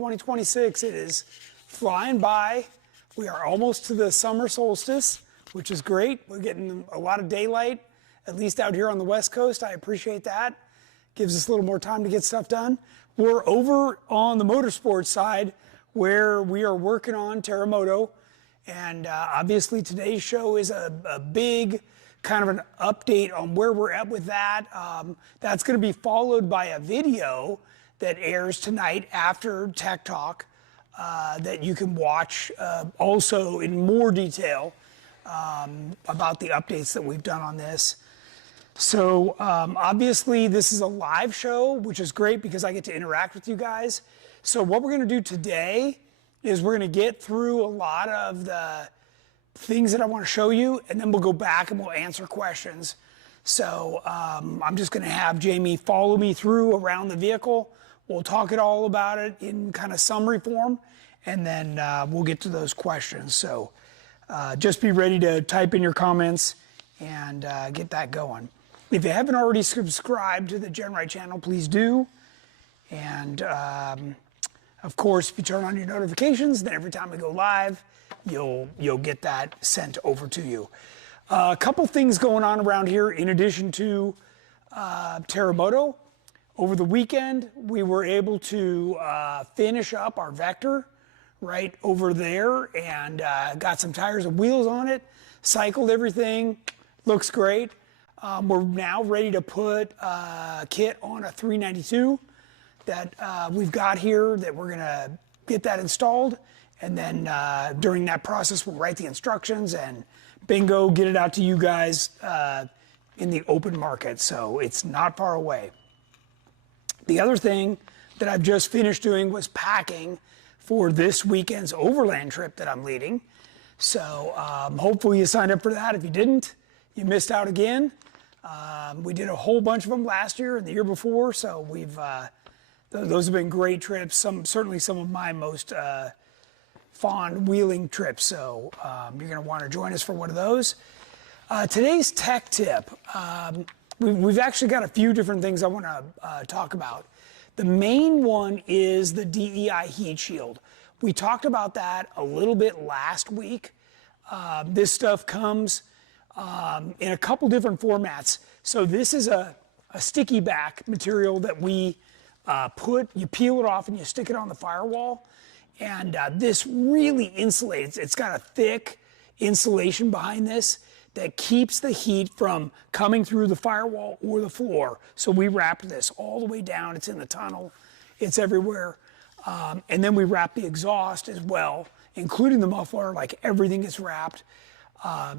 2026. It is flying by. We are almost to the summer solstice, which is great. We're getting a lot of daylight, at least out here on the West Coast. I appreciate that. Gives us a little more time to get stuff done. We're over on the motorsports side where we are working on Terremoto. And obviously today's show is a big kind of an update on where we're at with that. That's going to be followed by a video that airs tonight after Tech Talk that you can watch also in more detail about the updates that we've done on this. So obviously this is a live show, which is great because I get to interact with you guys. So what we're going to do today is we're going to get through a lot of the things that I want to show you, and then we'll go back and we'll answer questions. So I'm just going to have Jamie follow me through around the vehicle. We'll talk it all about it in kind of summary form, and then we'll get to those questions. So just be ready to type in your comments and get that going. If you haven't already subscribed to the GenRight channel, please do. And of course, if you turn on your notifications, then every time we go live, you'll get that sent over to you. A couple things going on around here in addition to Terremoto. Over the weekend, we were able to finish up our Vector right over there and got some tires and wheels on it, cycled everything, looks great. We're now ready to put a kit on a 392 that we've got here that we're gonna get that installed. And then during that process, we'll write the instructions and bingo, get it out to you guys in the open market. So it's not far away. The other thing that I've just finished doing was packing for this weekend's overland trip that I'm leading. So hopefully you signed up for that. If you didn't, you missed out again. We did a whole bunch of them last year and the year before. So we've those have been great trips. Certainly some of my most fond wheeling trips. So you're going to want to join us for one of those. Today's tech tip. We've actually got a few different things I want to talk about. The main one is the DEI heat shield. We talked about that a little bit last week. This stuff comes in a couple different formats. So this is a sticky back material that we you peel it off and you stick it on the firewall. And this really insulates. It's got a thick insulation behind this that keeps the heat from coming through the firewall or the floor. So we wrapped this all the way down. It's in the tunnel. It's everywhere. And then we wrap the exhaust as well, including the muffler, like everything is wrapped.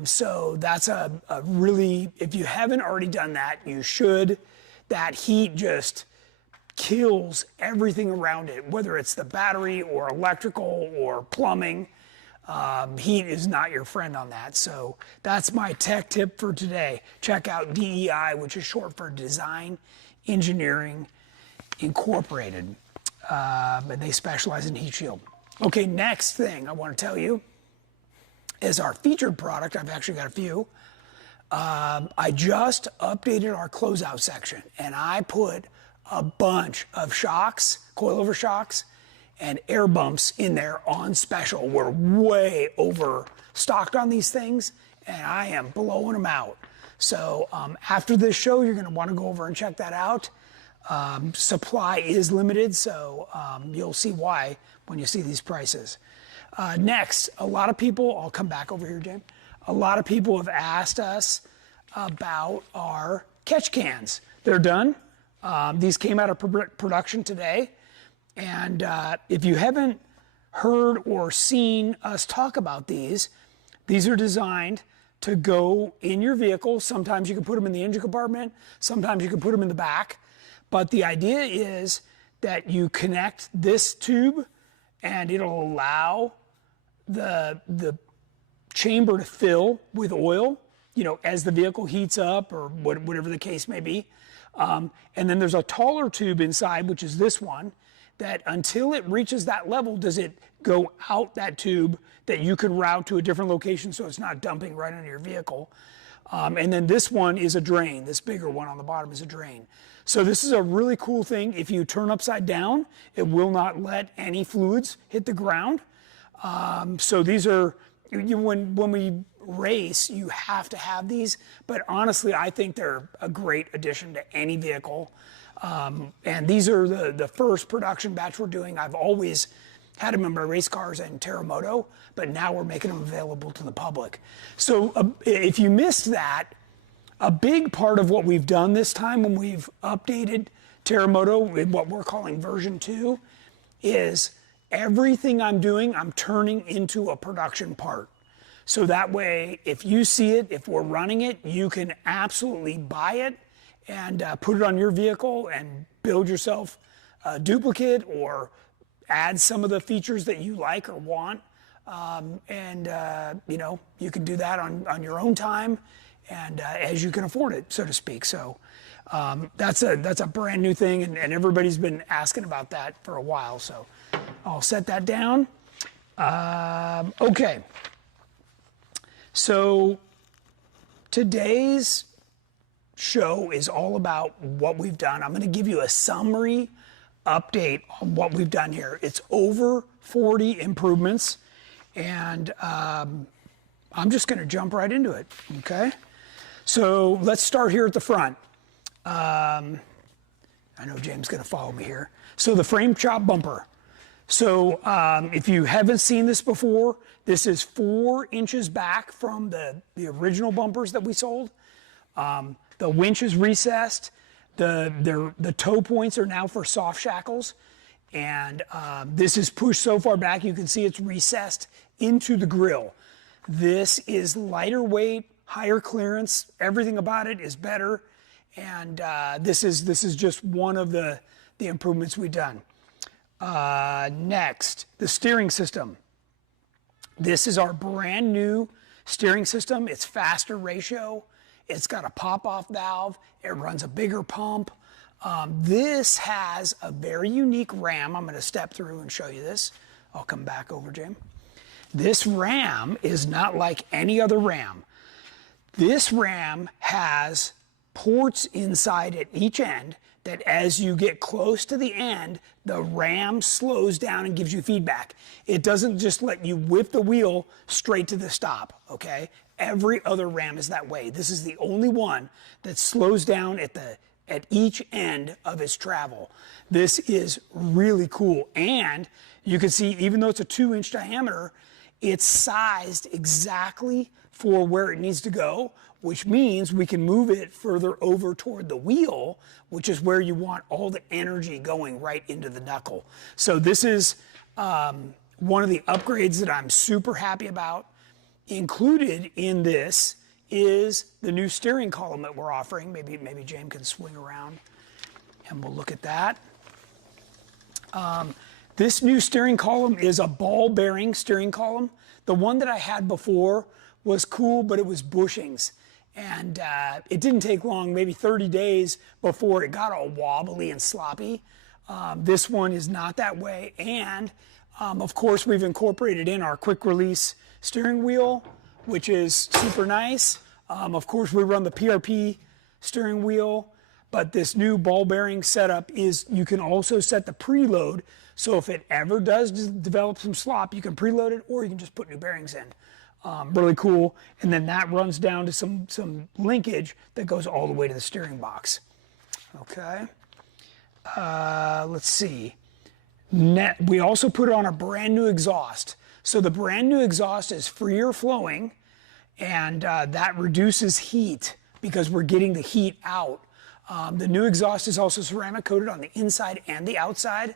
So that's a really, if you haven't already done that, you should. That heat just kills everything around it, whether it's the battery or electrical or plumbing. Heat is not your friend on that. So that's my tech tip for today. Check out DEI, which is short for Design Engineering Incorporated. And they specialize in heat shield. Okay, next thing I want to tell you is our featured product. I've actually got a few. I just updated our closeout section and I put a bunch of shocks, coilover shocks, and air bumps in there on special. We're way overstocked on these things, and I am blowing them out. So after this show, you're gonna wanna go over and check that out. Supply is limited, so you'll see why when you see these prices. Next, a lot of people, I'll come back over here, Jim. A lot of people have asked us about our catch cans. They're done. These came out of production today. And if you haven't heard or seen us talk about these are designed to go in your vehicle. Sometimes you can put them in the engine compartment. Sometimes you can put them in the back. But the idea is that you connect this tube and it'll allow the chamber to fill with oil, you know, as the vehicle heats up or whatever the case may be. And then there's a taller tube inside, which is this one, that until it reaches that level, does it go out that tube that you can route to a different location so it's not dumping right into your vehicle. And then this one is a drain. This bigger one on the bottom is a drain. So this is a really cool thing. If you turn upside down, it will not let any fluids hit the ground. So these are, when we race, you have to have these. But honestly, I think they're a great addition to any vehicle. And these are the first production batch we're doing. I've always had them in my race cars and Terremoto, but now we're making them available to the public. So if you missed that, a big part of what we've done this time when we've updated Terremoto in what we're calling version 2 is everything I'm doing, I'm turning into a production part. So that way, if you see it, if we're running it, you can absolutely buy it and put it on your vehicle and build yourself a duplicate or add some of the features that you like or want. You know, you can do that on your own time and as you can afford it, so to speak. So that's a brand new thing, and everybody's been asking about that for a while. So I'll set that down. Okay. So today's show is all about what we've done. I'm going to give you a summary update on what we've done here. It's over 40 improvements, and I'm just going to jump right into it, okay? So let's start here at the front. I know James is going to follow me here. So the frame chop bumper. So if you haven't seen this before, this is 4 inches back from the original bumpers that we sold. The winch is recessed. The toe points are now for soft shackles. And this is pushed so far back, you can see it's recessed into the grill. This is lighter weight, higher clearance. Everything about it is better. And this is just one of the improvements we've done. Next, the steering system. This is our brand new steering system. It's faster ratio. It's got a pop-off valve. It runs a bigger pump. This has a very unique ram. I'm going to step through and show you this. I'll come back over, Jim. This ram is not like any other ram. This ram has ports inside at each end that as you get close to the end, the ram slows down and gives you feedback. It doesn't just let you whip the wheel straight to the stop, okay? Every other ram is that way. This is the only one that slows down at each end of its travel. This is really cool. And you can see, even though it's a 2-inch diameter, it's sized exactly for where it needs to go, which means we can move it further over toward the wheel, which is where you want all the energy going right into the knuckle. So this is one of the upgrades that I'm super happy about. Included in this is the new steering column that we're offering. Maybe James can swing around and we'll look at that. This new steering column is a ball bearing steering column. The one that I had before was cool, but it was bushings. And it didn't take long, maybe 30 days before it got all wobbly and sloppy. This one is not that way. And of course, we've incorporated in our quick release steering wheel, which is super nice. Of course, we run the PRP steering wheel, but this new ball bearing setup is, you can also set the preload. So if it ever does develop some slop, you can preload it, or you can just put new bearings in. Really cool. And then that runs down to some linkage that goes all the way to the steering box. Okay. Let's see. We also put on a brand new exhaust. So the brand new exhaust is freer flowing, and that reduces heat because we're getting the heat out. The new exhaust is also ceramic coated on the inside and the outside,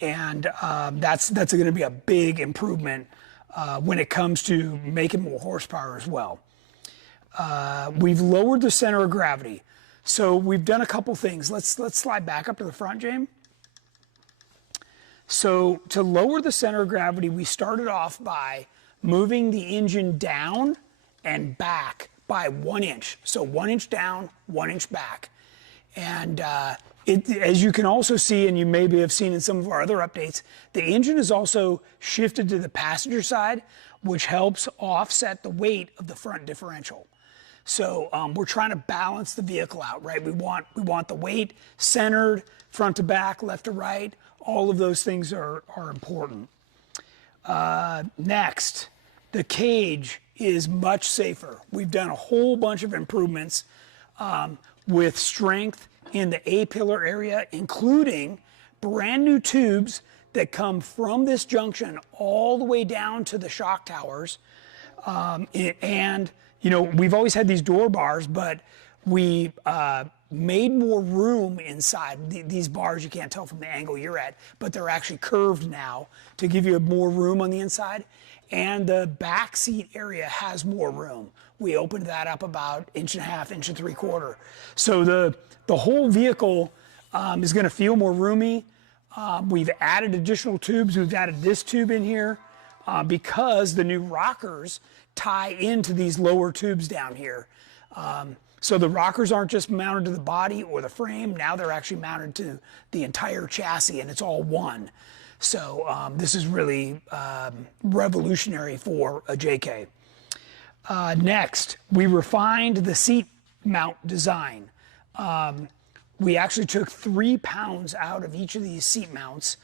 and that's going to be a big improvement when it comes to making more horsepower as well. We've lowered the center of gravity. So we've done a couple things. Let's slide back up to the front, James. So to lower the center of gravity, we started off by moving the engine down and back by 1 inch. So 1 inch down, 1 inch back. And as you can also see, and you maybe have seen in some of our other updates, the engine is also shifted to the passenger side, which helps offset the weight of the front differential. So we're trying to balance the vehicle out, right? We want the weight centered, front to back, left to right. All of those things are important. Next, the cage is much safer. We've done a whole bunch of improvements with strength in the A-pillar area, including brand new tubes that come from this junction all the way down to the shock towers. And, you know, we've always had these door bars, but we made more room inside. These bars, you can't tell from the angle you're at, but they're actually curved now to give you more room on the inside. And the back seat area has more room. We opened that up about 1.5 inches, 1.75 inches. So the whole vehicle is going to feel more roomy. We've added additional tubes. We've added this tube in here because the new rockers tie into these lower tubes down here. So the rockers aren't just mounted to the body or the frame. Now they're actually mounted to the entire chassis, and it's all one. So this is really revolutionary for a JK. Next, we refined the seat mount design. We actually took 3 pounds out of each of these seat mounts.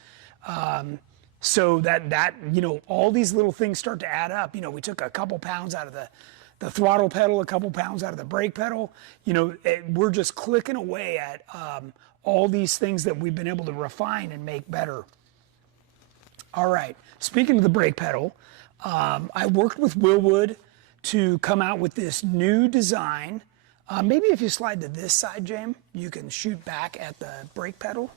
So that, you know, all these little things start to add up. You know, we took a couple pounds out of the throttle pedal, a couple pounds out of the brake pedal. You know, we're just clicking away at all these things that we've been able to refine and make better. All right, speaking of the brake pedal, I worked with Willwood to come out with this new design. Maybe if you slide to this side, James, you can shoot back at the brake pedal.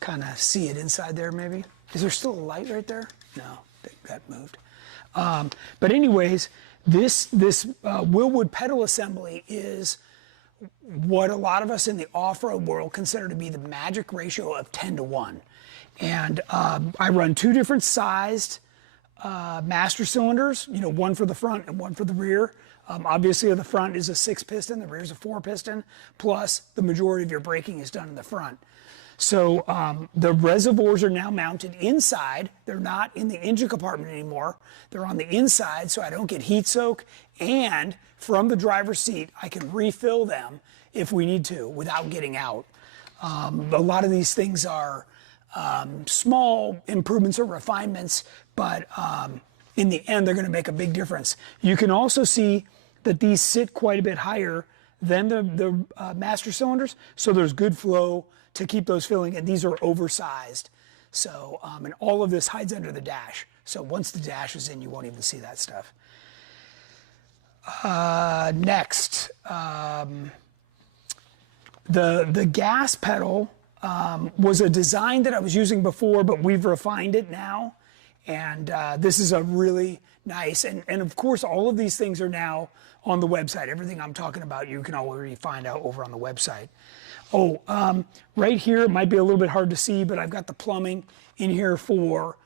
Kind of see it inside there, maybe. Is there still a light right there? No, that moved. But anyways, this Willwood pedal assembly is what a lot of us in the off-road world consider to be the magic ratio of 10-to-1. And I run 2 different sized master cylinders, you know, one for the front and one for the rear. Obviously the front is a 6-piston, the rear is a 4-piston, plus the majority of your braking is done in the front. So the reservoirs are now mounted inside. They're not in the engine compartment anymore. They're on the inside so I don't get heat soak, and from the driver's seat I can refill them if we need to without getting out. A lot of these things are small improvements or refinements, but in the end they're going to make a big difference. You can also see that these sit quite a bit higher than the master cylinders, so there's good flow to keep those filling, and these are oversized. So, and all of this hides under the dash. So once the dash is in, you won't even see that stuff. Next, the gas pedal was a design that I was using before, but we've refined it now. And this is a really nice, and of course all of these things are now on the website. Everything I'm talking about you can already find out over on the website. Oh, right here, it might be a little bit hard to see, but I've got the plumbing in here for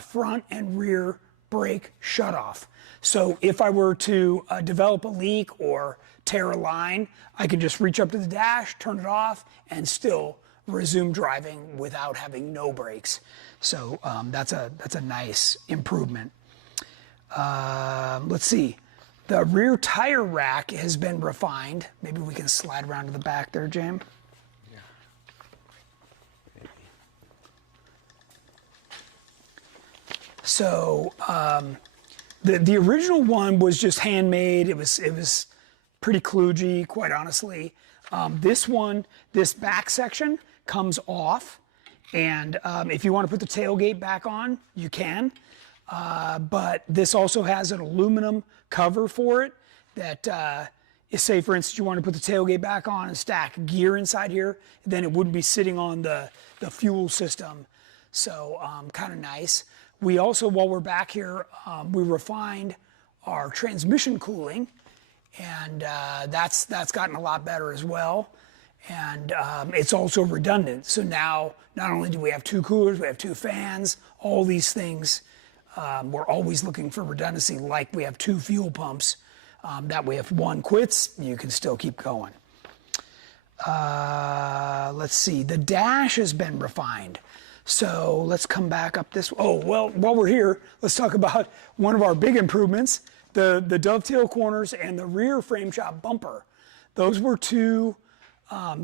front and rear brake shutoff. So if I were to develop a leak or tear a line, I can just reach up to the dash, turn it off, and still resume driving without having no brakes. So that's a nice improvement. Let's see. The rear tire rack has been refined. Maybe we can slide around to the back there, James. So the original one was just handmade. It was pretty kludgy, quite honestly. This one, this back section comes off, and if you want to put the tailgate back on, you can. But this also has an aluminum cover for it that is, say for instance, you want to put the tailgate back on and stack gear inside here, then it wouldn't be sitting on the fuel system. So kind of nice. We also, while we're back here, we refined our transmission cooling, and that's gotten a lot better as well. And it's also redundant. So now, not only do we have 2 coolers, we have 2 fans, all these things. We're always looking for redundancy, like we have 2 fuel pumps. That way if one quits, you can still keep going. Let's see, the dash has been refined. So let's come back up this. Oh, well, while we're here, let's talk about one of our big improvements, the dovetail corners and the rear frame shop bumper. Those were two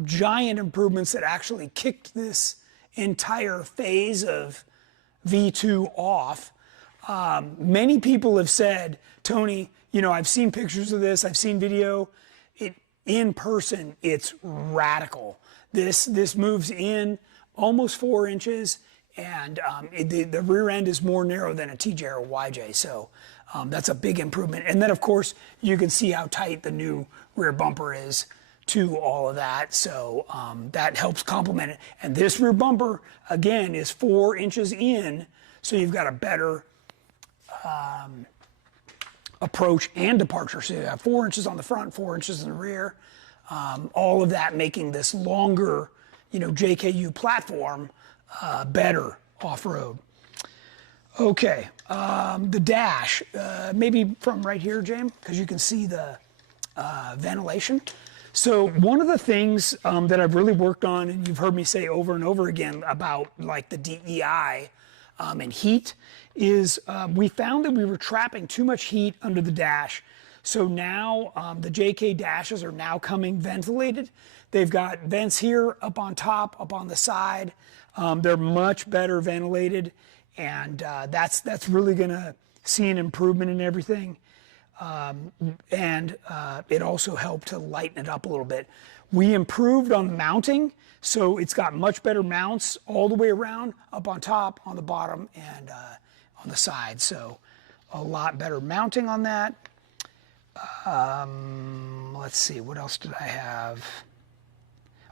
giant improvements that actually kicked this entire phase of V2 off. Many people have said, Tony, you know, I've seen pictures of this, I've seen video. In person, it's radical. This moves in almost 4 inches, and the rear end is more narrow than a TJ or a YJ, so that's a big improvement. And then, of course, you can see how tight the new rear bumper is to all of that, so that helps complement it. And this rear bumper, again, is 4 inches in, so you've got a better approach and departure. So you have 4 inches on the front, 4 inches in the rear. All of that making this longer, you know, JKU platform better off-road. Okay, the dash, maybe from right here, James, because you can see the ventilation. So one of the things that I've really worked on, and you've heard me say over and over again about like the DEI and heat, is we found that we were trapping too much heat under the dash. So now the JK dashes are now coming ventilated. They've got vents here, up on top, up on the side. They're much better ventilated, and that's really gonna see an improvement in everything. It also helped to lighten it up a little bit. We improved on the mounting, so it's got much better mounts all the way around, up on top, on the bottom, and on the side. So a lot better mounting on that. Let's see, what else did I have?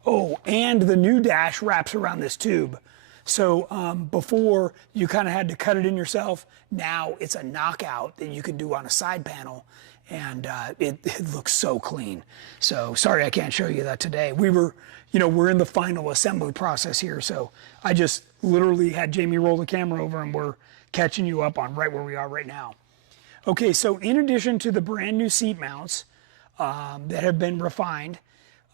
Oh, and the new dash wraps around this tube. So before you kind of had to cut it in yourself, now it's a knockout that you can do on a side panel, and it looks so clean. So sorry I can't show you that today. We're in the final assembly process here, so I just literally had Jamie roll the camera over and we're catching you up on right where we are right now. Okay, so in addition to the brand new seat mounts that have been refined,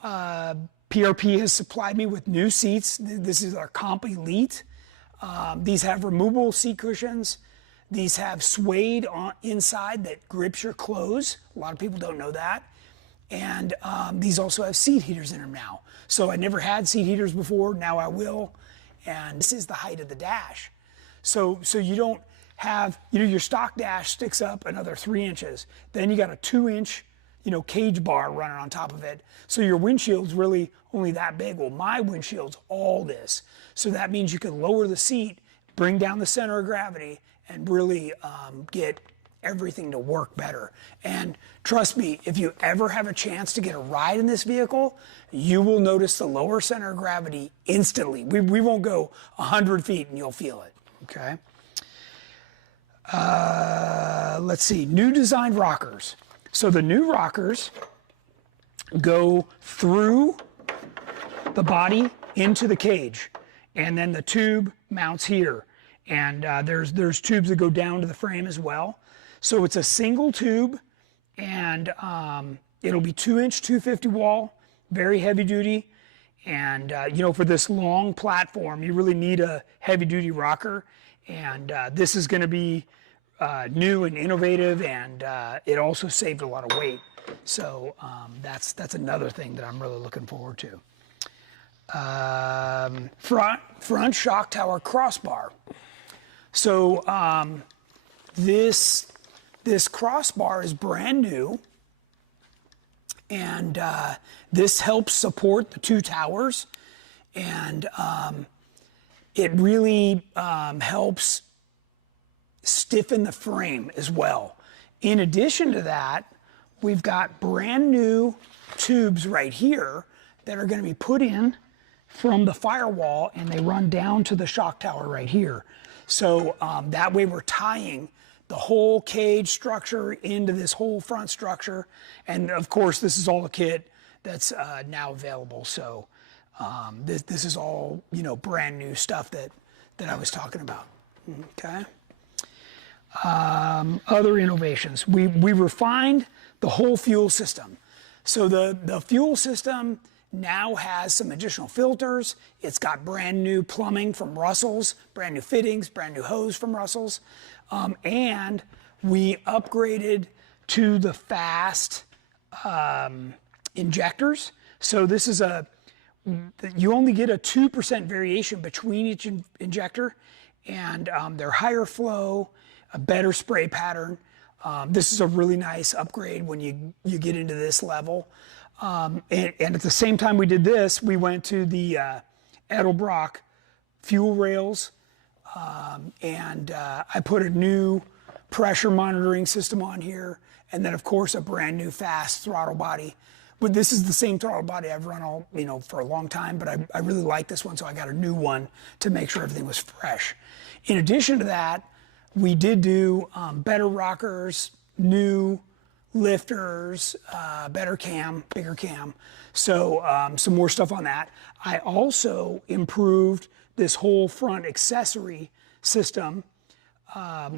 PRP has supplied me with new seats. This is our Comp Elite. These have removable seat cushions. These have suede inside that grips your clothes. A lot of people don't know that. And these also have seat heaters in them now. So I never had seat heaters before, now I will. And this is the height of the dash. So you don't have, your stock dash sticks up another 3 inches. Then you got a 2-inch, cage bar running on top of it. So your windshield's really only that big. Well, my windshield's all this. So that means you can lower the seat, bring down the center of gravity, and really get everything to work better. And trust me, if you ever have a chance to get a ride in this vehicle, you will notice the lower center of gravity instantly. We won't go 100 feet and you'll feel it, okay? Let's see, new designed rockers. So the new rockers go through the body into the cage, and then the tube mounts here. And there's tubes that go down to the frame as well. So it's a single tube, and it'll be 2-inch 250 wall, very heavy duty. And for this long platform, you really need a heavy duty rocker. And this is going to be new and innovative, and it also saved a lot of weight. So that's another thing that I'm really looking forward to. Front shock tower crossbar. So this crossbar is brand new, and this helps support the two towers, and it really helps stiffen the frame as well. In addition to that, we've got brand new tubes right here that are going to be put in from the firewall, and they run down to the shock tower right here. So that way we're tying the whole cage structure into this whole front structure. And of course, this is all the kit that's now available. So this is all, brand new stuff that I was talking about, okay? Other innovations. We refined the whole fuel system. So the fuel system now has some additional filters. It's got brand new plumbing from Russell's, brand new fittings, brand new hose from Russell's. And we upgraded to the fast injectors. So this is you only get a 2% variation between each injector, and they're higher flow, a better spray pattern. This is a really nice upgrade when you get into this level. And at the same time we did this, we went to the Edelbrock fuel rails, and I put a new pressure monitoring system on here, and then of course a brand new fast throttle body. But this is the same throttle body I've run for a long time, but I really like this one, so I got a new one to make sure everything was fresh. In addition to that, we did do better rockers, new lifters, better cam, bigger cam. So some more stuff on that. I also improved this whole front accessory system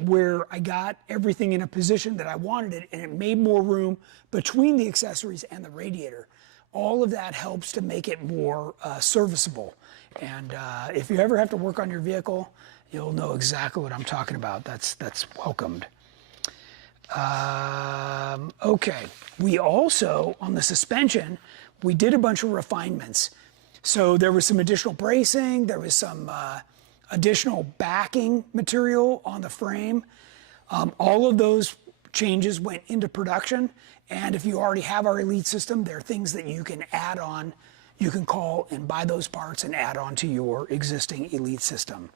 where I got everything in a position that I wanted it, and it made more room between the accessories and the radiator. All of that helps to make it more serviceable. And if you ever have to work on your vehicle, you'll know exactly what I'm talking about. That's welcomed. Okay, we also, on the suspension, we did a bunch of refinements. So there was some additional bracing, there was some additional backing material on the frame. All of those changes went into production, and if you already have our Elite system, there are things that you can add on. You can call and buy those parts and add on to your existing Elite system.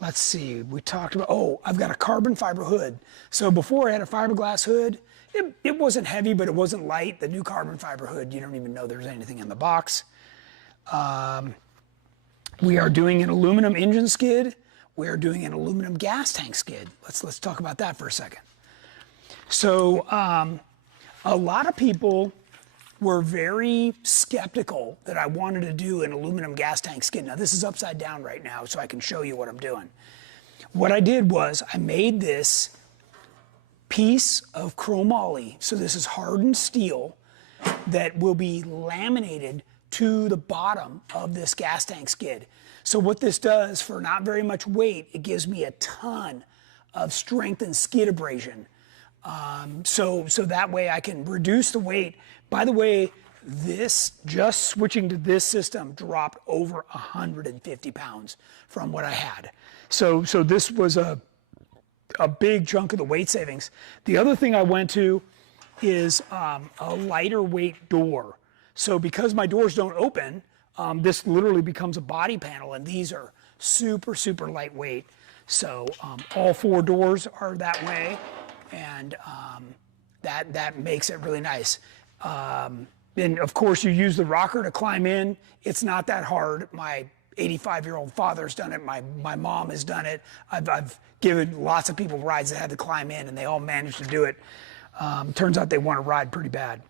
Let's see, we talked about, I've got a carbon fiber hood. So before I had a fiberglass hood, it wasn't heavy, but it wasn't light. The new carbon fiber hood, you don't even know there's anything in the box. We are doing an aluminum engine skid. We are doing an aluminum gas tank skid. Let's talk about that for a second. So a lot of people were very skeptical that I wanted to do an aluminum gas tank skid. Now this is upside down right now, so I can show you what I'm doing. What I did was I made this piece of chromoly. So this is hardened steel that will be laminated to the bottom of this gas tank skid. So what this does, for not very much weight, it gives me a ton of strength and skid abrasion. So that way I can reduce the weight. By the way, this, just switching to this system, dropped over 150 pounds from what I had. So this was a big chunk of the weight savings. The other thing I went to is a lighter weight door. So because my doors don't open, this literally becomes a body panel, and these are super, super lightweight. So all 4 doors are that way, and that makes it really nice. And of course you use the rocker to climb in. It's not that hard. My 85-year-old father's done it. My mom has done it. I've given lots of people rides that had to climb in, and they all managed to do it. Turns out they want to ride pretty bad.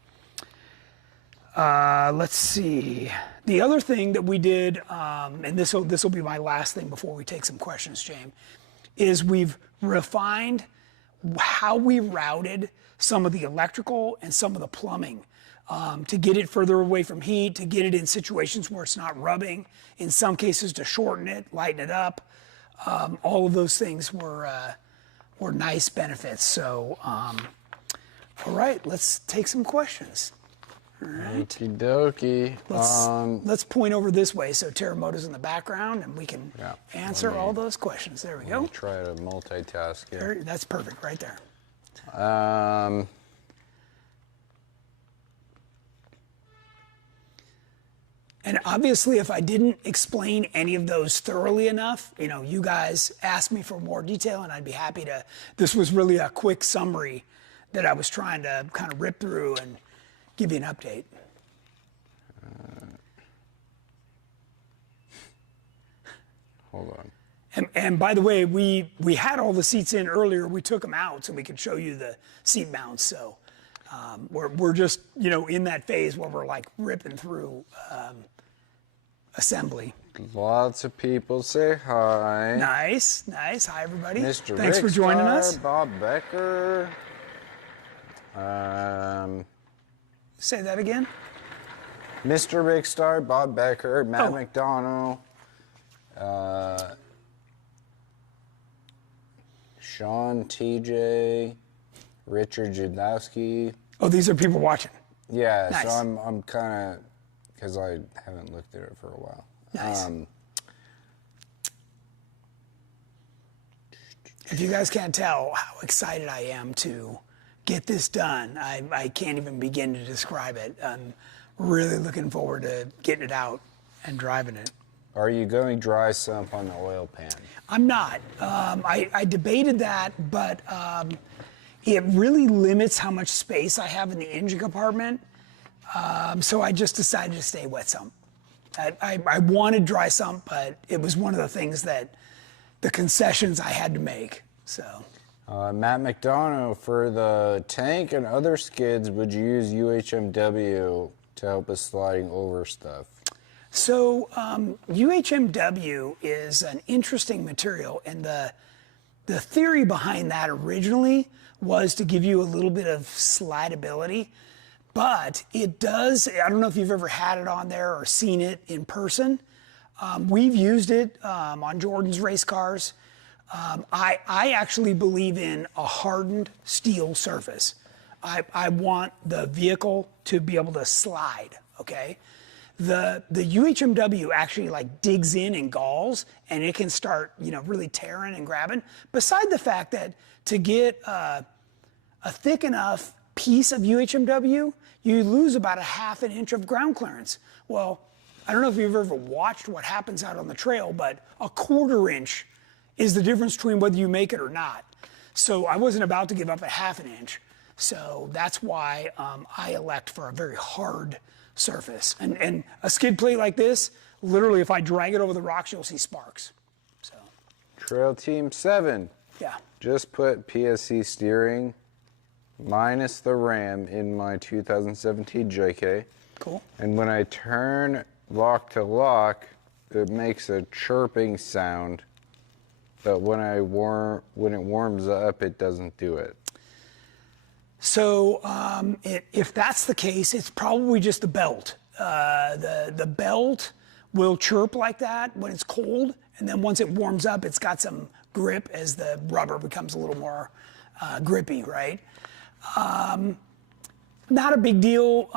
Let's see. The other thing that we did, and this will be my last thing before we take some questions, James, is we've refined how we routed some of the electrical and some of the plumbing to get it further away from heat, to get it in situations where it's not rubbing, in some cases to shorten it, lighten it up. All of those things were nice benefits. So, all right, let's take some questions. All right. Okie dokie. Let's point over this way so Terremoto's in the background and we can answer all those questions. There we go. Let me try to multitask here. That's perfect right there. And obviously, if I didn't explain any of those thoroughly enough, you guys asked me for more detail, and I'd be happy to. This was really a quick summary that I was trying to kind of rip through and give you an update. Hold on. And by the way, we had all the seats in earlier. We took them out so we could show you the seat mounts. So we're just in that phase where we're like ripping through assembly. Lots of people say hi. Nice. Hi everybody. Mr. Thanks for joining us. Bob Becker. Say that again. Mr. Rickstar, Bob Becker, Matt McDonough. Sean, TJ, Richard Judlowski. Oh, these are people watching. Yeah, Nice. so I'm kind of, because I haven't looked at it for a while. Nice. If you guys can't tell how excited I am to get this done, I can't even begin to describe it. I'm really looking forward to getting it out and driving it. Are you going dry sump on the oil pan? I'm not. I debated that, but it really limits how much space I have in the engine compartment. So I just decided to stay wet sump. I wanted dry sump, but it was one of the things that the concessions I had to make. So. Matt McDonough, for the tank and other skids, would you use UHMW to help us sliding over stuff? So UHMW is an interesting material, and the theory behind that originally was to give you a little bit of slidability, but it does, I don't know if you've ever had it on there or seen it in person. We've used it on Jordan's race cars. I actually believe in a hardened steel surface. I want the vehicle to be able to slide, okay? The UHMW actually like digs in and galls, and it can start, really tearing and grabbing. Beside the fact that to get a thick enough piece of UHMW, you lose about a ½ an inch of ground clearance. Well, I don't know if you've ever watched what happens out on the trail, but a ½ inch is the difference between whether you make it or not. So I wasn't about to give up a ½ an inch. So that's why I elect for a very hard surface. And a skid plate like this, literally if I drag it over the rocks, you'll see sparks. So. Trail Team 7. Yeah. Just put PSC steering minus the RAM in my 2017 JK. Cool. And when I turn lock to lock, it makes a chirping sound. But when it warms up, it doesn't do it. So if that's the case, it's probably just the belt. The belt will chirp like that when it's cold, and then once it warms up, it's got some grip as the rubber becomes a little more grippy, right? Not a big deal.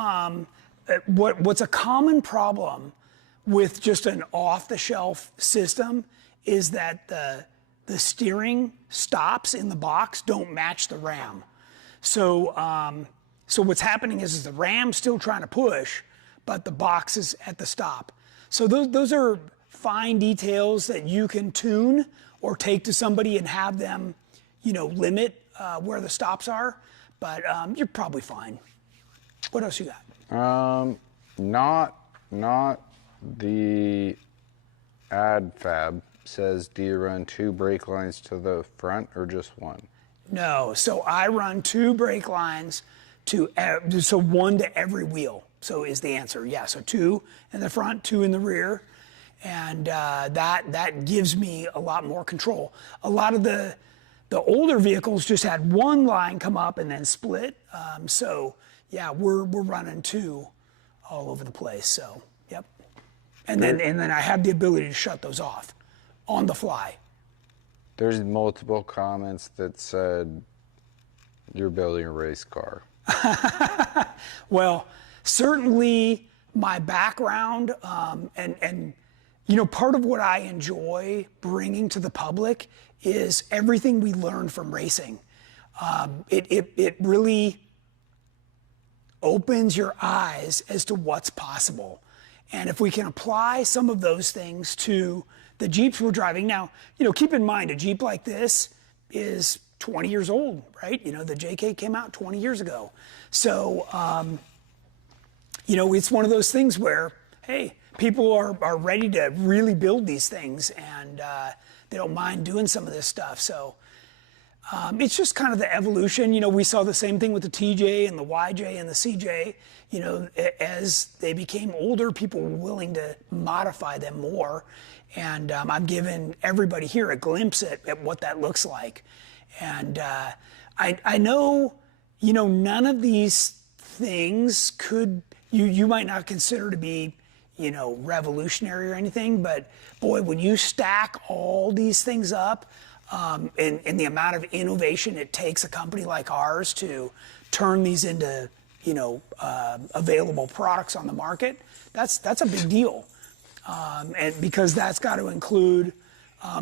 What's a common problem with just an off-the-shelf system is that the steering stops in the box don't match the RAM. So what's happening is the ram's still trying to push, but the box is at the stop. So those are fine details that you can tune or take to somebody and have them, limit where the stops are. But you're probably fine. What else you got? Not the ad fab says, do you run 2 brake lines to the front or just one? No, so I run 2 brake lines so 1 to every wheel. So is the answer, yeah. So 2 in the front, 2 in the rear, and that gives me a lot more control. A lot of the older vehicles just had 1 line come up and then split. So yeah, we're running 2 all over the place. So yep, and then I have the ability to shut those off on the fly. There's multiple comments that said you're building a race car. Well, certainly my background and part of what I enjoy bringing to the public is everything we learn from racing. It really opens your eyes as to what's possible. And if we can apply some of those things to the Jeeps we're driving now, keep in mind a Jeep like this is 20 years old, right? The JK came out 20 years ago. So, it's one of those things where, hey, people are ready to really build these things, and they don't mind doing some of this stuff. So it's just kind of the evolution. We saw the same thing with the TJ and the YJ and the CJ. As they became older, people were willing to modify them more. And I'm giving everybody here a glimpse at what that looks like. And I know, none of these things you might not consider to be, revolutionary or anything, but boy, when you stack all these things up, and the amount of innovation it takes a company like ours to turn these into, available products on the market, that's a big deal. And because that's got to include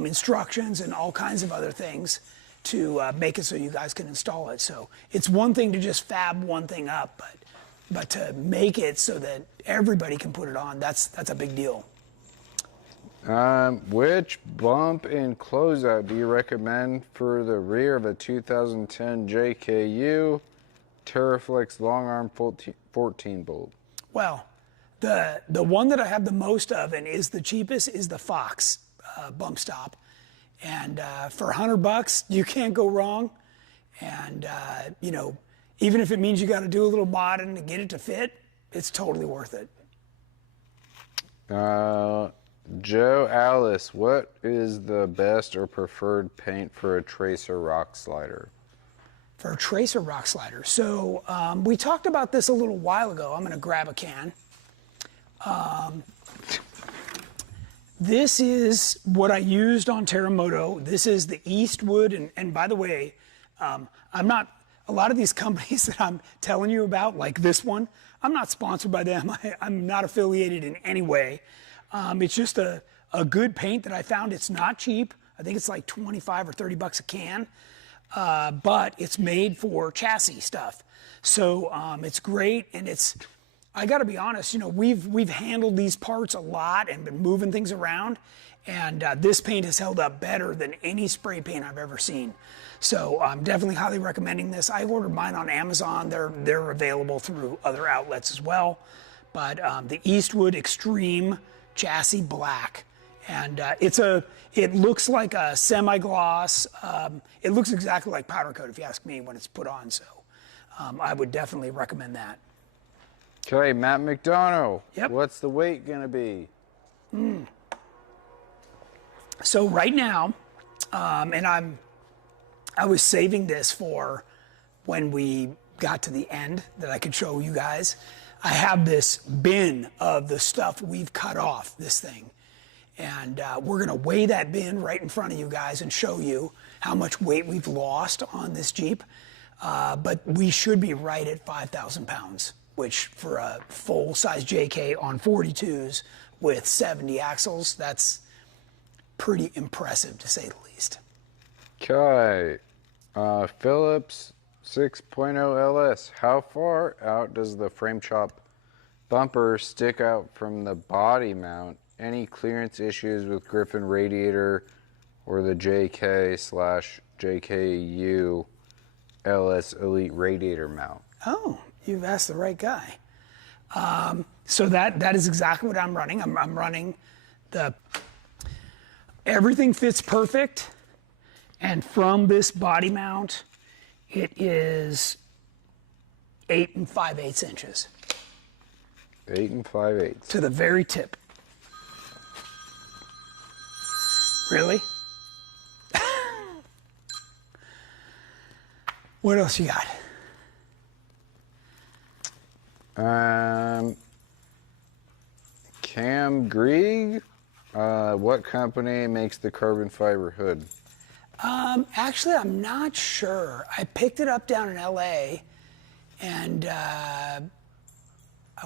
instructions and all kinds of other things to make it so you guys can install it. So it's one thing to just fab one thing up, but to make it so that everybody can put it on, that's a big deal. Which bump and closeout do you recommend for the rear of a 2010 JKU Terraflex long arm 14 bolt? Well, the one that I have the most of and is the cheapest is the Fox bump stop. And for $100, you can't go wrong. And, even if it means you got to do a little modding to get it to fit, it's totally worth it. Joe Alice, what is the best or preferred paint for a tracer rock slider? For a tracer rock slider. So we talked about this a little while ago. I'm going to grab a can. This is what I used on Terremoto. This is the Eastwood. And by the way, I'm not, a lot of these companies that I'm telling you about, like this one, I'm not sponsored by them. I'm not affiliated in any way. It's just a good paint that I found. It's not cheap. I think it's like 25 or 30 bucks a can. But it's made for chassis stuff. So it's great, and I gotta be honest, we've handled these parts a lot and been moving things around, and this paint has held up better than any spray paint I've ever seen. So I'm definitely highly recommending this. I ordered mine on Amazon. They're available through other outlets as well. But the Eastwood Extreme Chassis Black. And it looks like a semi-gloss. It looks exactly like powder coat, if you ask me, when it's put on. So I would definitely recommend that. Okay, Matt McDonough. Yep. What's the weight gonna be? So right now, and I was saving this for when we got to the end that I could show you guys. I have this bin of the stuff we've cut off this thing. And we're gonna weigh that bin right in front of you guys and show you how much weight we've lost on this Jeep. But we should be right at 5,000 pounds, which for a full-size JK on 42s with 70 axles, that's pretty impressive to say the least. Okay, Phillips 6.0 LS. How far out does the frame chop bumper stick out from the body mount? Any clearance issues with Griffin radiator or the JK/JKU LS Elite radiator mount? Oh, you've asked the right guy. So that is exactly what I'm running. I'm running everything fits perfect. And from this body mount, it is 8 5/8 inches. 8 5/8. To the very tip. Really? What else you got? Cam Grieg, what company makes the carbon fiber hood? Actually, I'm not sure. I picked it up down in LA, and I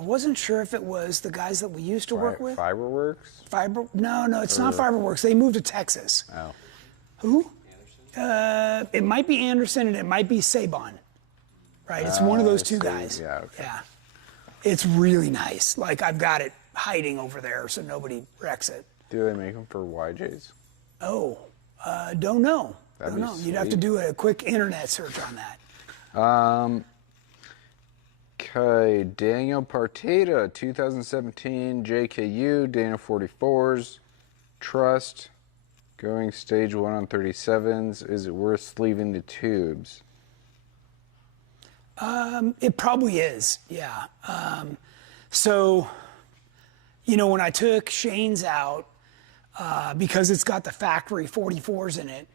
wasn't sure if it was the guys that we used to work with. Fiberworks? No, it's not Fiberworks. They moved to Texas. Oh. Who? It might be Anderson and it might be Sabon. Right? It's one of those two guys. Yeah, okay. Yeah. It's really nice. Like, I've got it hiding over there so nobody wrecks it. Do they make them for YJs? Oh, don't know. That'd Don't be know. You'd have to do a quick internet search on that. Okay, Daniel Parteta, 2017 JKU, Dana 44s, Trust, going stage 1 on 37s. Is it worth sleeving the tubes? It probably is, yeah. So, when I took Shane's out, because it's got the factory 44s in it,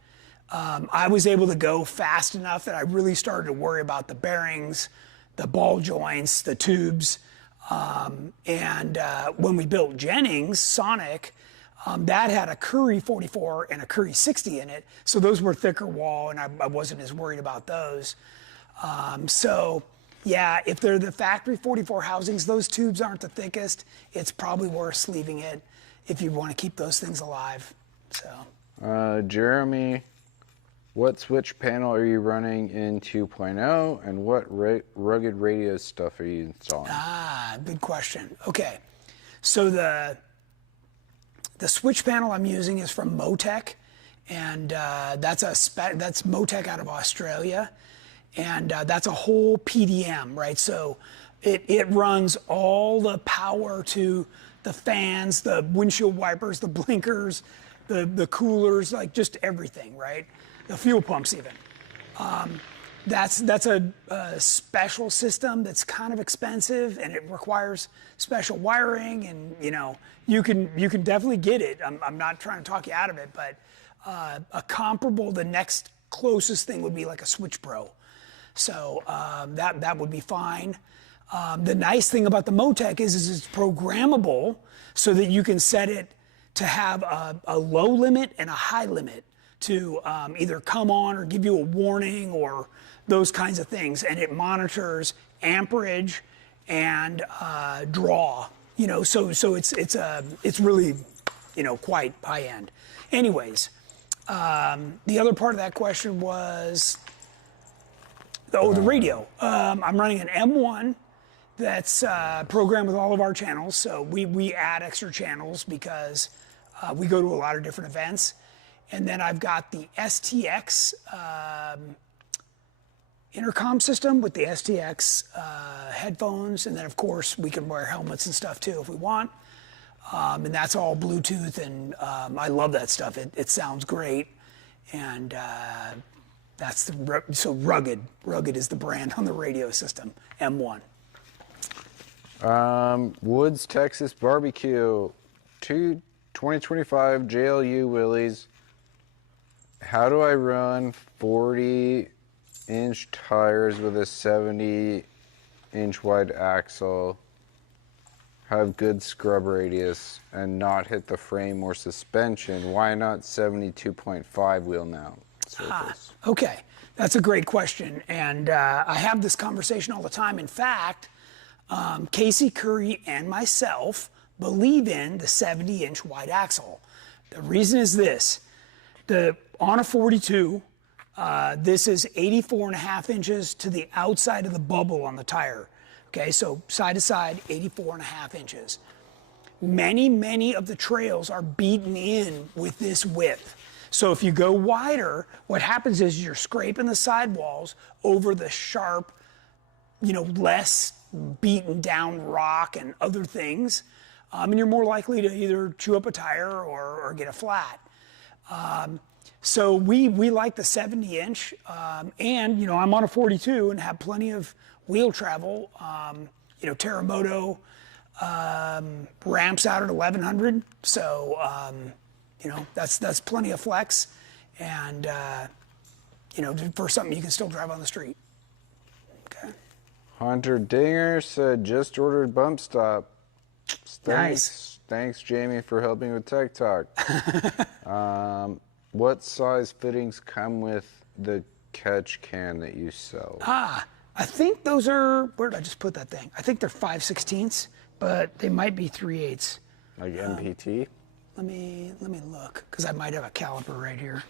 I was able to go fast enough that I really started to worry about the bearings, the ball joints, the tubes. And when we built Jennings, Sonic, That had a Curry 44 and a Curry 60 in it, so those were thicker wall, and I wasn't as worried about those. So, yeah, if they're the factory 44 housings, those tubes aren't the thickest. It's probably worth sleeving it if you want to keep those things alive. So, Jeremy, what switch panel are you running in 2.0, and what rugged radio stuff are you installing? Good question. Okay, so the switch panel I'm using is from Motec, and that's Motec out of Australia, and that's a whole PDM, right? So it runs all the power to the fans, the windshield wipers, the blinkers, the coolers, like just everything, right? The fuel pumps even. That's a special system that's kind of expensive, and it requires special wiring, and you can definitely get it. I'm not trying to talk you out of it, but a comparable, the next closest thing would be like a Switch Pro. So that would be fine. The nice thing about the Motec is it's programmable so that you can set it to have a low limit and a high limit to either come on or give you a warning or those kinds of things, and it monitors amperage and draw. So it's really quite high end. Anyways, the other part of that question was the radio. I'm running an M1 that's programmed with all of our channels. So we add extra channels because we go to a lot of different events. And then I've got the STX intercom system with the STX headphones. And then, of course, we can wear helmets and stuff, too, if we want. And that's all Bluetooth, and I love that stuff. It sounds great. And so Rugged. Rugged is the brand on the radio system, M1. Woods, Texas Barbecue, 2025 JLU Willys. How do I run 40-inch tires with a 70-inch wide axle, have good scrub radius, and not hit the frame or suspension? Why not 72.5 wheel mount surface? Okay, that's a great question, and I have this conversation all the time. In fact, Casey Curry and myself believe in the 70-inch wide axle. The reason is this. On a 42, this is 84.5 inches to the outside of the bubble on the tire. Okay, so side to side, 84.5 inches. Many of the trails are beaten in with this width. So if you go wider, what happens is you're scraping the sidewalls over the sharp, less beaten down rock and other things. And you're more likely to either chew up a tire or get a flat. So we like the 70-inch, and I'm on a 42 and have plenty of wheel travel. Terremoto ramps out at 1100, so that's plenty of flex, and for something you can still drive on the street. Okay. Hunter Dinger said just ordered bump stop. Nice. Thanks, Jamie, for helping with Tech Talk. What size fittings come with the catch can that you sell? I think those are, where did I just put that thing? I think they're 5/16, but they might be 3/8. Like MPT? Let me look, because I might have a caliper right here.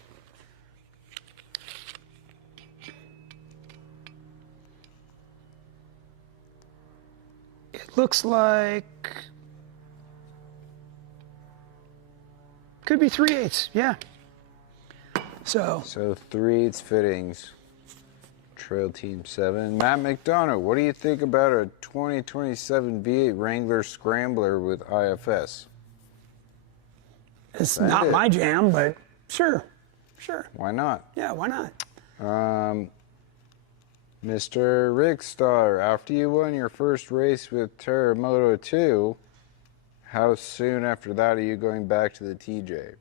It looks like, could be 3/8, yeah. So 3/8 fittings. Trail Team 7. Matt McDonough, what do you think about a 2027 V8 Wrangler Scrambler with IFS? It's not my jam, but sure. Why not? Yeah, why not? Mr. Rickstar, after you won your first race with Terremoto 2, how soon after that are you going back to the TJ?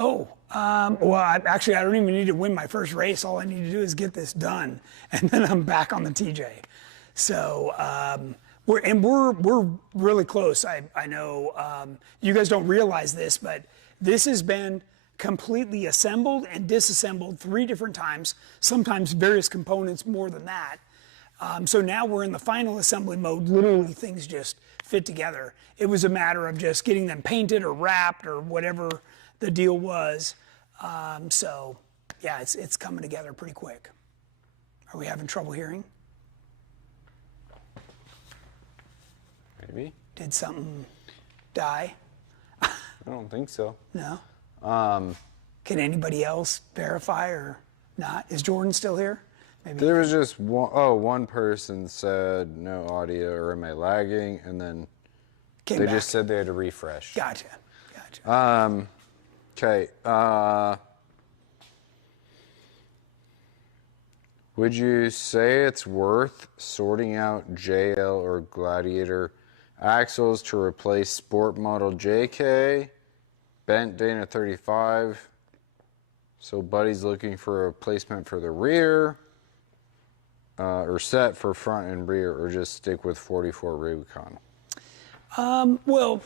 Well, I don't even need to win my first race. All I need to do is get this done, and then I'm back on the TJ. So we're really close. I know you guys don't realize this, but This has been completely assembled and disassembled 3 different times, sometimes various components more than that. So now we're in the final assembly mode. Literally, things just fit together. It was a matter of just getting them painted or wrapped or whatever the deal was. So yeah, it's coming together pretty quick. Are we having trouble hearing? Maybe. Did something die? I don't think so. No? Can anybody else verify or not? Is Jordan still here? Maybe. There was just one person said no audio, or am I lagging? And then Came they back. just said they had to refresh. Gotcha. Okay. Would you say it's worth sorting out JL or Gladiator axles to replace Sport Model JK, bent Dana 35? So Buddy's looking for a replacement for the rear, or set for front and rear, or just stick with 44 Rubicon? Well,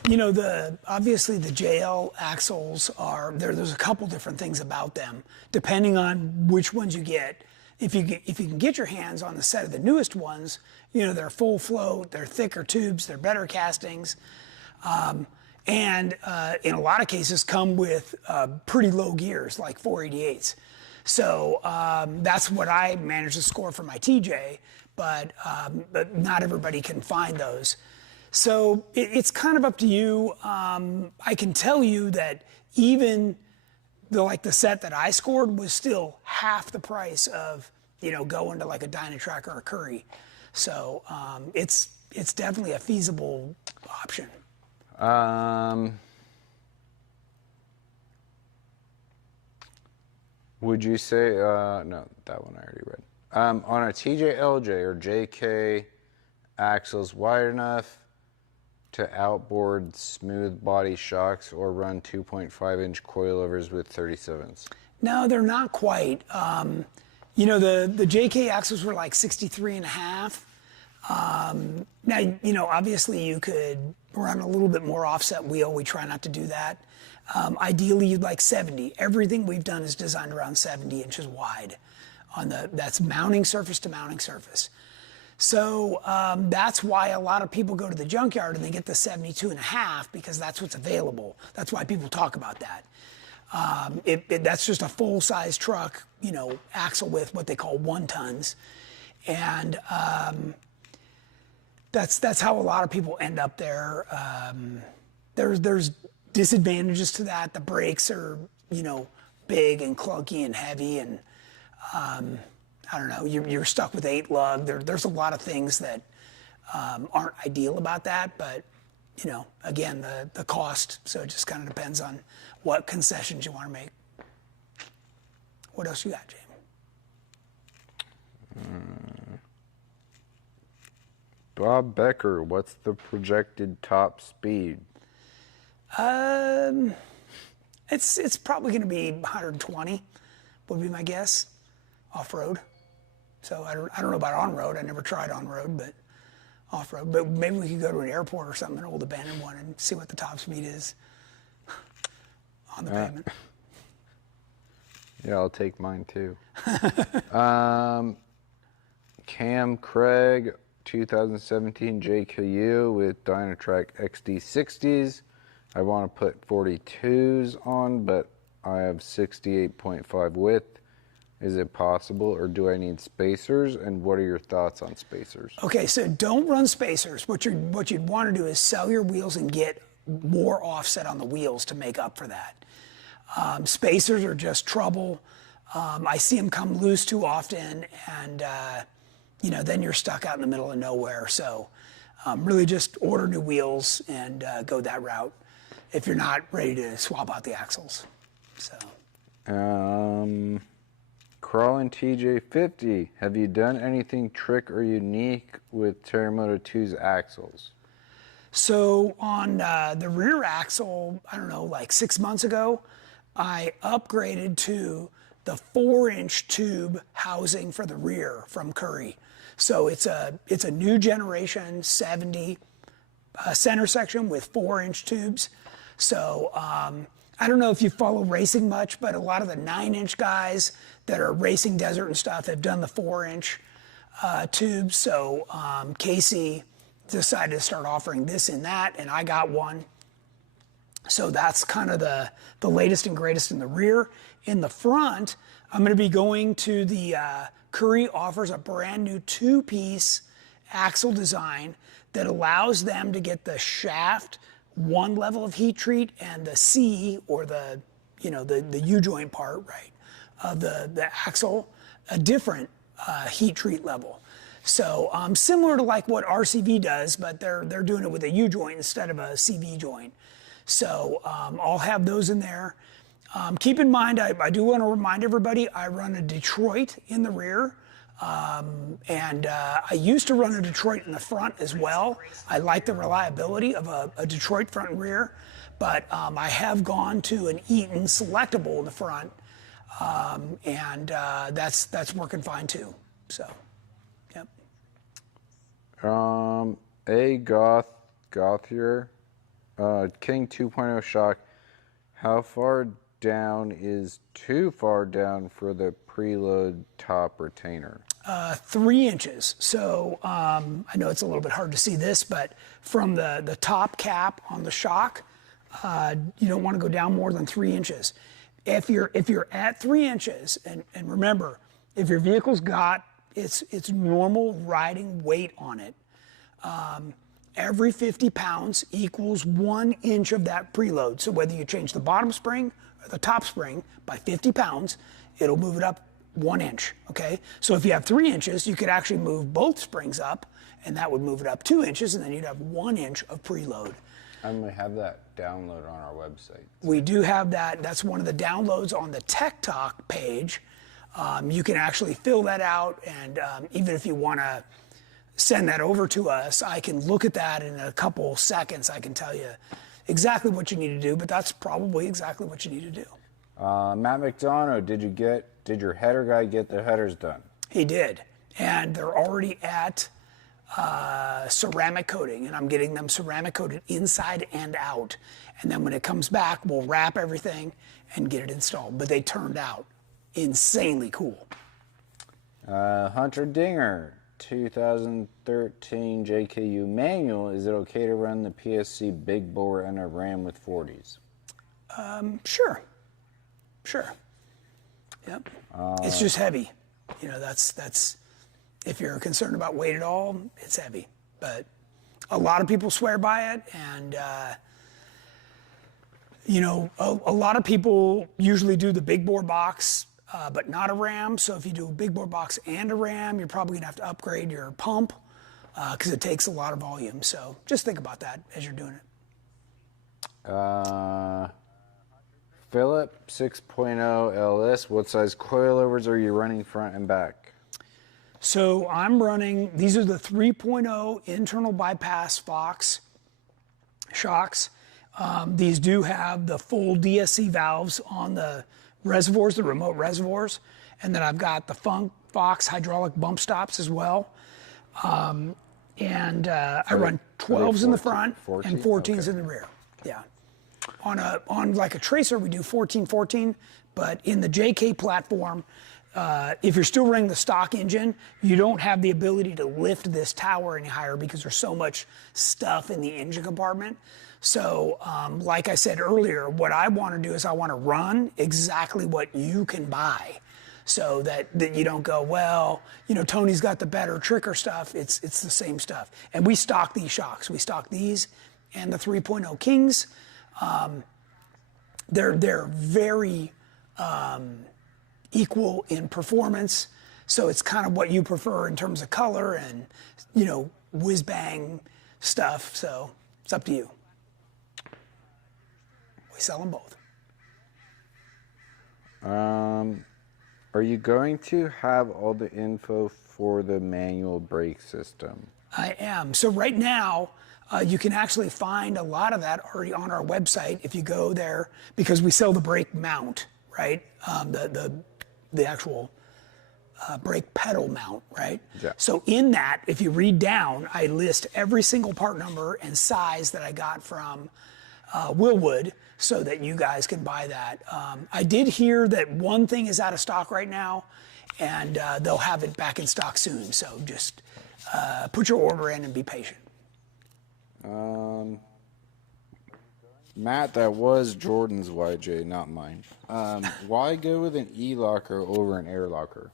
obviously the JL axles are there's a couple different things about them, depending on which ones you get. If you can get your hands on the set of the newest ones, they're full float, they're thicker tubes, they're better castings, and in a lot of cases come with pretty low gears like 488s. So that's what I managed to score for my TJ, but not everybody can find those. So it's kind of up to you. I can tell you that even the set that I scored was still half the price of going to like a Dynatrack or a Curry. So it's definitely a feasible option. Would you say no? That one I already read. On a TJ/LJ or JK axles wide enough to outboard smooth body shocks or run 2.5-inch coilovers with 37s? No, they're not quite. The JK axles were like 63 and a half. Now, obviously you could run a little bit more offset wheel. We try not to do that. Ideally, you'd like 70. Everything we've done is designed around 70 inches wide. That's mounting surface to mounting surface. So that's why a lot of people go to the junkyard and they get the 72 and a half, because that's what's available. That's why people talk about that. That's just a full-size truck, axle width, what they call 1 tons. And that's how a lot of people end up there. There's disadvantages to that. The brakes are, big and clunky and heavy, and I don't know, you're stuck with 8 lug. There's a lot of things that aren't ideal about that, but again, the cost. So it just kind of depends on what concessions you want to make. What else you got, Jamie? Bob Becker, what's the projected top speed? It's probably going to be 120, would be my guess, off-road. So I don't know about on-road. I never tried on-road, but off-road. But maybe we could go to an airport or something, an old abandoned one, and see what the top speed is on the pavement. Yeah, I'll take mine too. Cam Craig, 2017 JKU with Dynatrack XD60s. I want to put 42s on, but I have 68.5 width. Is it possible, or do I need spacers? And what are your thoughts on spacers? Okay, so don't run spacers. What you'd want to do is sell your wheels and get more offset on the wheels to make up for that. Spacers are just trouble. I see them come loose too often, and then you're stuck out in the middle of nowhere. So really just order new wheels and go that route if you're not ready to swap out the axles. So. Crawling TJ50, have you done anything trick or unique with Terremoto 2's axles? So on the rear axle, I don't know, like 6 months ago, I upgraded to the 4-inch tube housing for the rear from Curry. So it's a new generation 70 center section with 4-inch tubes. So I I don't know if you follow racing much, but a lot of the 9-inch guys that are racing desert and stuff have done the 4-inch tubes. So Casey decided to start offering this and that, and I got one. So that's kind of the latest and greatest in the rear. In the front, I'm going to be going to the Curry offers a brand new 2-piece axle design that allows them to get the shaft one level of heat treat and the C, or the U-joint part, right, of the axle, a different heat treat level. So similar to like what RCV does, but they're doing it with a U-joint instead of a CV joint. So I'll have those in there. Keep in mind, I do want to remind everybody, I run a Detroit in the rear. And I used to run a Detroit in the front as well. I like the reliability of a Detroit front and rear, but I have gone to an Eaton selectable in the front, and that's working fine too. So, yep. A Gothier, King 2.0 shock. How far down is too far down for the preload top retainer? 3 inches. So I know it's a little bit hard to see this, but from the top cap on the shock, you don't want to go down more than 3 inches. If you're at 3 inches, and remember, if your vehicle's got its normal riding weight on it, every 50 pounds equals 1 inch of that preload. So whether you change the bottom spring or the top spring by 50 pounds, it'll move it up 1 inch, okay? So if you have 3 inches, you could actually move both springs up, and that would move it up 2 inches, and then you'd have 1 inch of preload. And we have that download on our website. We do have that. That's one of the downloads on the Tech Talk page. You can actually fill that out, and even if you want to send that over to us, I can look at that in a couple seconds. I can tell you exactly what you need to do, but that's probably exactly what you need to do. Matt McDonough, did your header guy get the headers done? He did, and they're already at ceramic coating, and I'm getting them ceramic coated inside and out. And then when it comes back, we'll wrap everything and get it installed. But they turned out insanely cool. Hunter Dinger, 2013 JKU manual. Is it okay to run the PSC big bore and a Ram with 40s? Sure. Yep. It's just heavy. You know, that's if you're concerned about weight at all, it's heavy. But a lot of people swear by it, and you know, a lot of people usually do the big bore box, but not a Ram. So if you do a big bore box and a Ram, you're probably gonna have to upgrade your pump because it takes a lot of volume. So just think about that as you're doing it. Philip 6.0 LS, what size coilovers are you running front and back? So I'm running, these are the 3.0 internal bypass Fox shocks. These do have the full DSC valves on the reservoirs, the remote reservoirs. And then I've got the Fox hydraulic bump stops as well. I run 12s in the front and 14s in the rear. Yeah. On like a tracer, we do 14-14, but in the JK platform, if you're still running the stock engine, you don't have the ability to lift this tower any higher because there's so much stuff in the engine compartment. So, like I said earlier, what I want to do is I want to run exactly what you can buy, so that you don't go, well, you know, Tony's got the better tricker stuff. It's the same stuff. And we stock these shocks. We stock these and the 3.0 Kings. They're very equal in performance, so it's kind of what you prefer in terms of color and, you know, whiz bang stuff. So it's up to you. We sell them both. Are you going to have all the info for the manual brake system? I am. So right now, you can actually find a lot of that already on our website if you go there, because we sell the brake mount, right? The actual brake pedal mount, right? Yeah. So in that, if you read down, I list every single part number and size that I got from Willwood, so that you guys can buy that. I did hear that one thing is out of stock right now, and they'll have it back in stock soon. So just put your order in and be patient. Matt, that was Jordan's YJ, not mine. Why go with an E-locker over an air locker?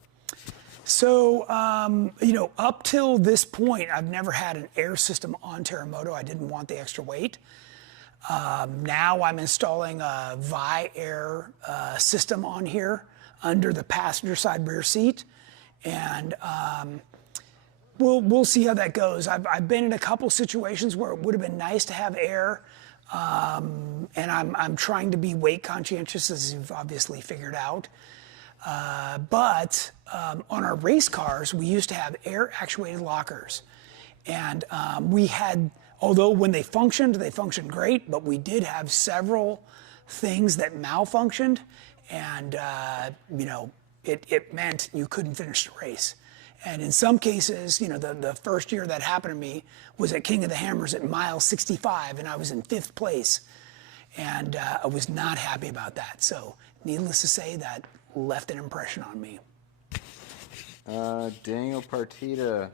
So, up till this point, I've never had an air system on Terremoto. I didn't want the extra weight. Now I'm installing a Vi-Air system on here under the passenger side rear seat. And we'll see how that goes. I've been in a couple situations where it would have been nice to have air. And I'm trying to be weight conscientious, as you've obviously figured out. But on our race cars, we used to have air actuated lockers. And we had, although when they functioned great, but we did have several things that malfunctioned. And, it meant you couldn't finish the race. And in some cases, the first year that happened to me was at King of the Hammers at mile 65, and I was in 5th place. And I was not happy about that. So needless to say, that left an impression on me. Daniel Partita,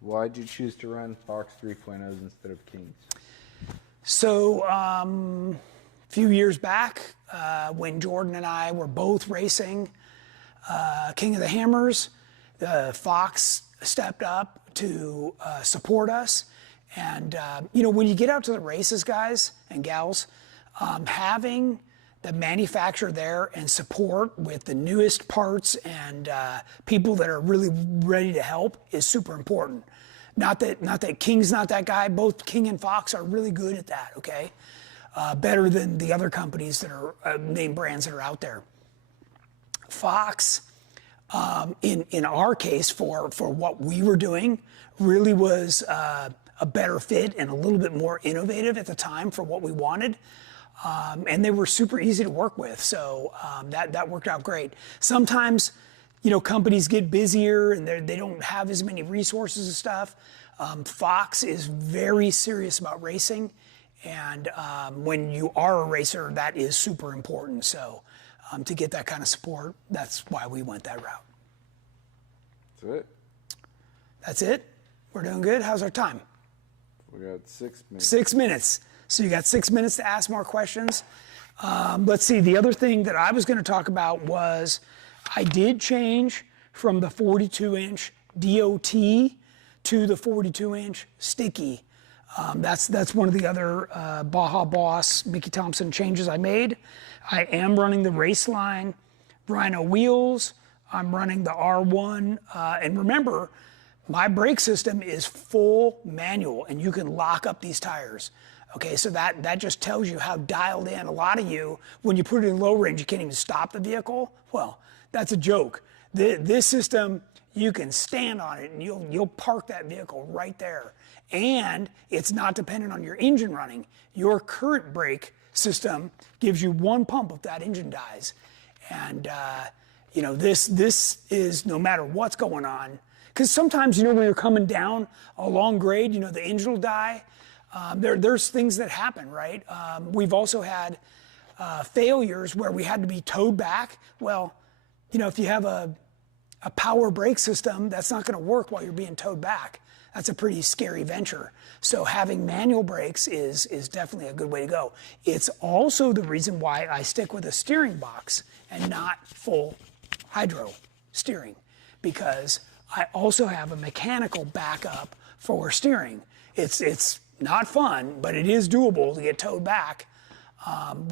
why'd you choose to run Fox 3.0s instead of Kings? So a few years back, when Jordan and I were both racing King of the Hammers, Fox stepped up to support us. And, when you get out to the races, guys and gals, having the manufacturer there and support with the newest parts and people that are really ready to help is super important. Not that King's not that guy. Both King and Fox are really good at that, okay? Better than the other companies that are name brands that are out there. Fox, in our case, for what we were doing, really was a better fit and a little bit more innovative at the time for what we wanted. And they were super easy to work with, so that worked out great. Sometimes, companies get busier and they don't have as many resources and stuff. Fox is very serious about racing, and when you are a racer, that is super important. So to get that kind of support, that's why we went that route. That's it. That's it? We're doing good? How's our time? We got 6 minutes. 6 minutes. So you got 6 minutes to ask more questions. Let's see, the other thing that I was going to talk about was I did change from the 42-inch DOT to the 42-inch sticky. That's one of the other Baja Boss, Mickey Thompson changes I made. I am running the Raceline Rhino wheels. I'm running the R1. And remember, my brake system is full manual, and you can lock up these tires. Okay, so that just tells you how dialed in. A lot of you, when you put it in low range, you can't even stop the vehicle. Well, that's a joke. This system, you can stand on it and you'll park that vehicle right there. And it's not dependent on your engine running. Your current brake system gives you one pump if that engine dies. And this is no matter what's going on. Because sometimes, when you're coming down a long grade, the engine will die. There's things that happen, right? We've also had failures where we had to be towed back. Well, if you have a power brake system, that's not going to work while you're being towed back. That's a pretty scary venture. So having manual brakes is definitely a good way to go. It's also the reason why I stick with a steering box and not full hydro steering, because I also have a mechanical backup for steering. It's not fun, but it is doable to get towed back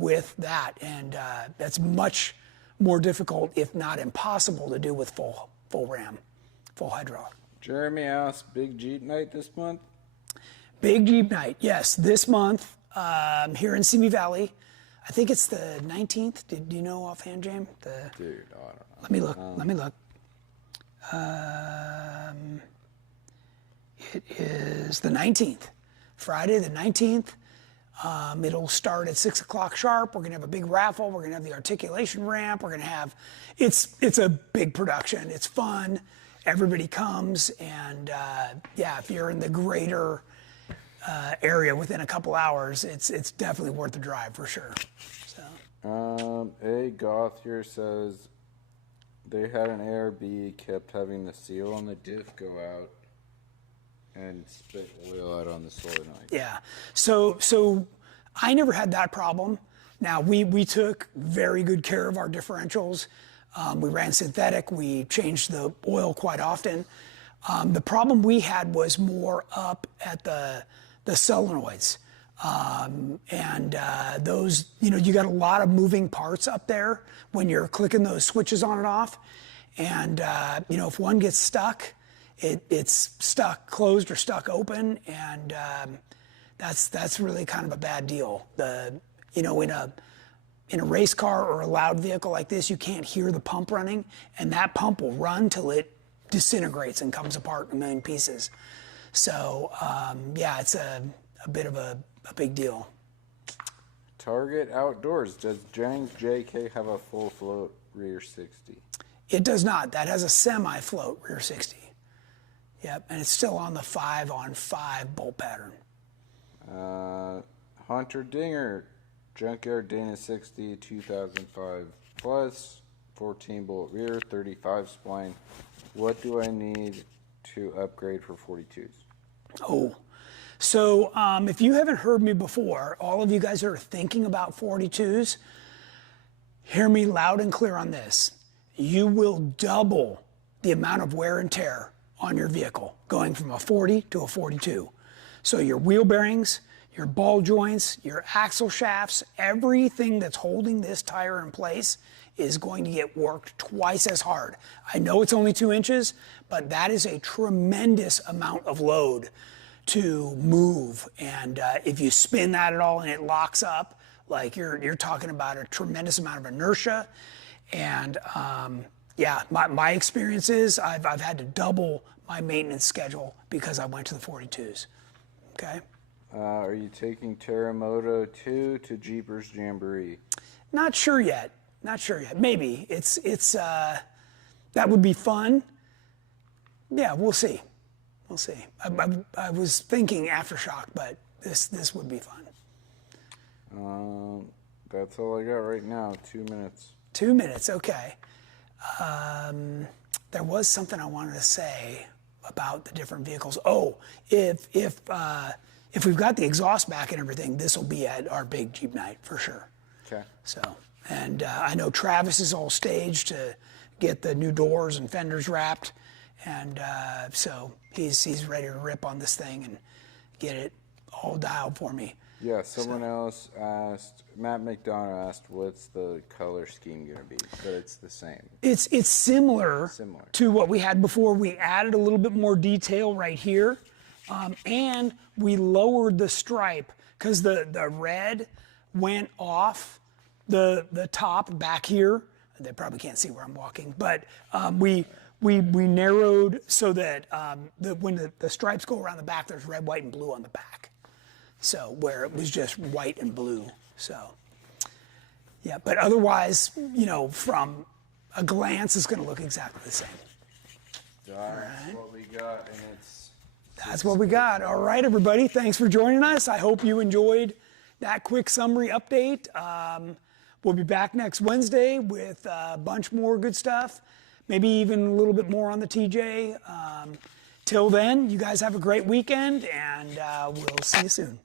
with that, and that's much more difficult, if not impossible, to do with full RAM, full hydraulic. Jeremy asked, big Jeep night this month? Big Jeep night, yes, this month here in Simi Valley. I think it's the 19th. Do you know offhand, James? Dude, I don't know. Let me look. It is the 19th. Friday the 19th. It'll start at 6 o'clock sharp. We're gonna have a big raffle. We're gonna have the articulation ramp. We're gonna have, it's a big production. It's fun. Everybody comes, and if you're in the greater area within a couple hours, it's definitely worth the drive for sure. So. A goth here says they had an ARB, kept having the seal on the diff go out and spit oil out on the solenoid. Yeah, so I never had that problem. Now we took very good care of our differentials. We ran synthetic. We changed the oil quite often. The problem we had was more up at the solenoids. Those, you got a lot of moving parts up there when you're clicking those switches on and off. And, if one gets stuck, it's stuck closed or stuck open. And that's really kind of a bad deal. In a race car or a loud vehicle like this, you can't hear the pump running, and that pump will run till it disintegrates and comes apart in a million pieces. So, it's a bit of a big deal. Target Outdoors, does Jennings JK have a full float rear 60? It does not. That has a semi-float rear 60. Yep, and it's still on the 5-on-5 bolt pattern. Hunter Dinger, Junkyard Dana 60, 2005 plus, 14 bolt rear, 35 spline. What do I need to upgrade for 42s? Oh, so if you haven't heard me before, all of you guys that are thinking about 42s, hear me loud and clear on this. You will double the amount of wear and tear on your vehicle going from a 40 to a 42. So your wheel bearings, your ball joints, your axle shafts, everything that's holding this tire in place is going to get worked twice as hard. I know it's only 2 inches, but that is a tremendous amount of load to move. And if you spin that at all and it locks up, like you're talking about a tremendous amount of inertia. And my experience is I've had to double my maintenance schedule because I went to the 42s. Okay. Are you taking Terremoto 2 to Jeepers Jamboree? Not sure yet. Maybe it's that would be fun. Yeah, we'll see. I was thinking Aftershock, but this would be fun. That's all I got right now. 2 minutes. 2 minutes. Okay. There was something I wanted to say about the different vehicles. Oh, if we've got the exhaust back and everything, this will be at our big Jeep night for sure. Okay. So, and I know Travis is all staged to get the new doors and fenders wrapped, and so he's ready to rip on this thing and get it all dialed for me. Yeah, someone else asked, Matt McDonough asked, what's the color scheme going to be? But it's the same. It's similar to what we had before. We added a little bit more detail right here, and we lowered the stripe because the red went off the top back here. They probably can't see where I'm walking, but we narrowed so that when the stripes go around the back, there's red, white, and blue on the back. So where it was just white and blue. So yeah, but otherwise, from a glance, it's going to look exactly the same. That's what we got, and that's what we got. All right, everybody, thanks for joining us. I hope you enjoyed that quick summary update. We'll be back next Wednesday with a bunch more good stuff, maybe even a little bit more on the TJ. Till then, you guys have a great weekend, and we'll see you soon.